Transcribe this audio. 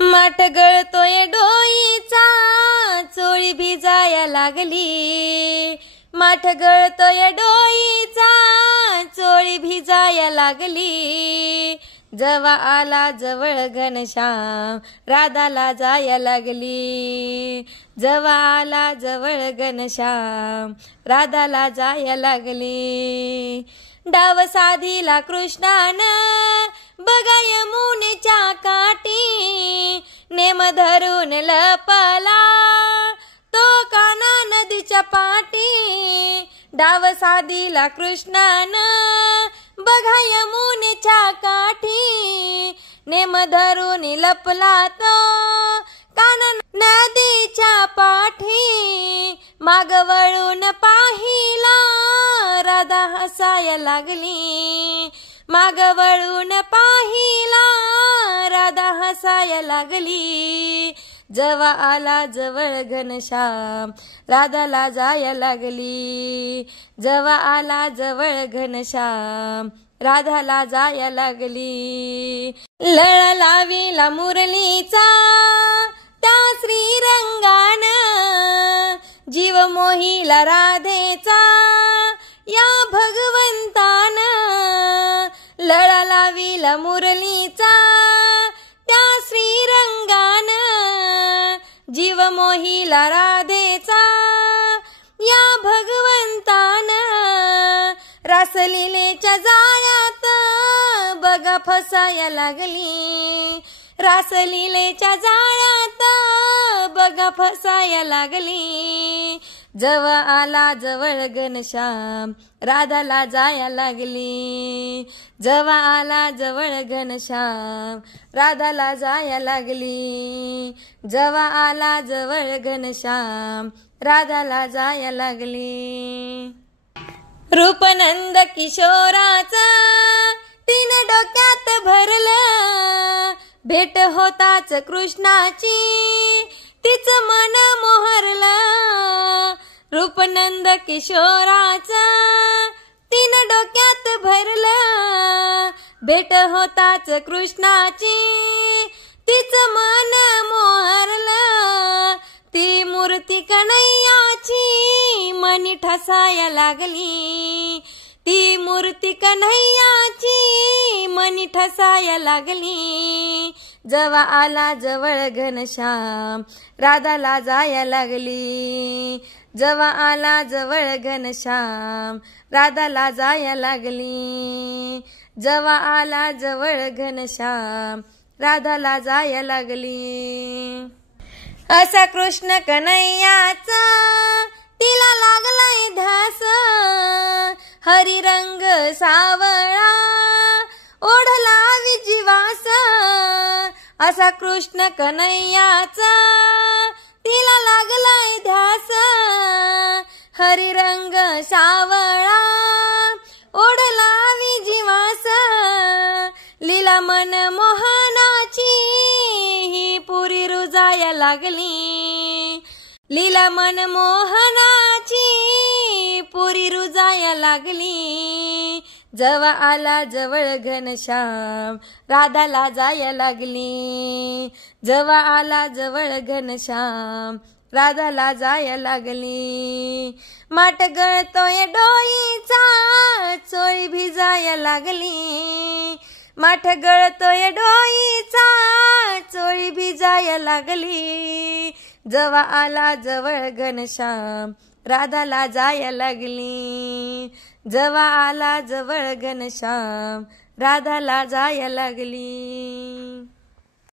माठ गळतोय डोईचा चोळी भिजाया लागली। माठ गळतोय डोईचा चोळी भिजाया लागली। जवा आला जवळ घनश्याम राधाला जाया लागली। जवा आला जवळ घनश्याम राधाला जाया लागली। डाव साधीला कृष्णानं बघा यमुनेच्या काठी। नेम धरून लपला तो कान्हा नदीच्या पाठी। डाव साधीला कृष्णानं बघा यमुनेच्या काठी। नेम धरून लपला तो कान्हा नदीच्या पाठी। माग वळून पाहिला राधा हसाया लागली। माग वळून पाहिला राधा हसाया लागली। जवा आला जवळ घनश्याम राधाला जाया लागली। जवा आला जवळ घनश्याम राधाला जाया लागली। लळ लाविला मुरलीचा त्या श्रीरंगानं जीव मोहिला राधेचा या भगवंतानं। लळा लाविला मुरलीचा त्या श्रीरंगानं जीव मोहिला राधेचा या भगवंतानं। रासलीलेच्या जाळ्यात बघा फसाया लागली। रासलीलेच्या जाळ्यात बघा फसाया लागली। जवा आला जवळ घनश्याम राधाला जाया लागली। जवा आला जवळ घनश्याम राधाला जाया लागली। जवा आला जवळ घनश्याम राधाला जाया लागली। रूपनंद किशोराचं तीन डोक्यात भरलं। भेट होताच कृष्णाची तिच मन मोहरलं। रूपनंद किशोराचं तीन डोक्यात भरलं। भेट होताच कृष्णाची तिच मन मोहरलं। ती मूर्ती कन्हैयाची मनी ठसाया लागली। ती मूर्ती कन्हैयाची मनी ठसाया लागली। जवा आला जवळ घनश्याम राधाला जाया लागली। जवा आला जवळ घनश्याम राधाला जाया लागली। जवा आला जवळ घनश्याम राधाला जाया लागली। असा कृष्ण कन्हैयाचा तिला लागलाय ध्यास। हरी रंग सावळा ओढला विजीवास। असा कृष्ण कन्हैयाचा तिला लागलाय ध्यास। हरी रंग सावळा ओढला विजीवास। लीला मन मोहनाची ही पुरी रुजाया लागली। लीला मन मोहनाची पुरी रुजाया लागली। जवा आला जवळ घनश्याम राधाला जाया लागली। जवा आला जवळ घनश्याम राधाला जाया लागली। माठ गळतोय डोईचा चोळी भिजाया लागली। माठ गळतोय डोईचा चोळी भिजाया लागली। जवा आला जवळ घनश्याम राधाला जाया लागली। जवा आला जवळ घनश्याम राधाला जाया लागली।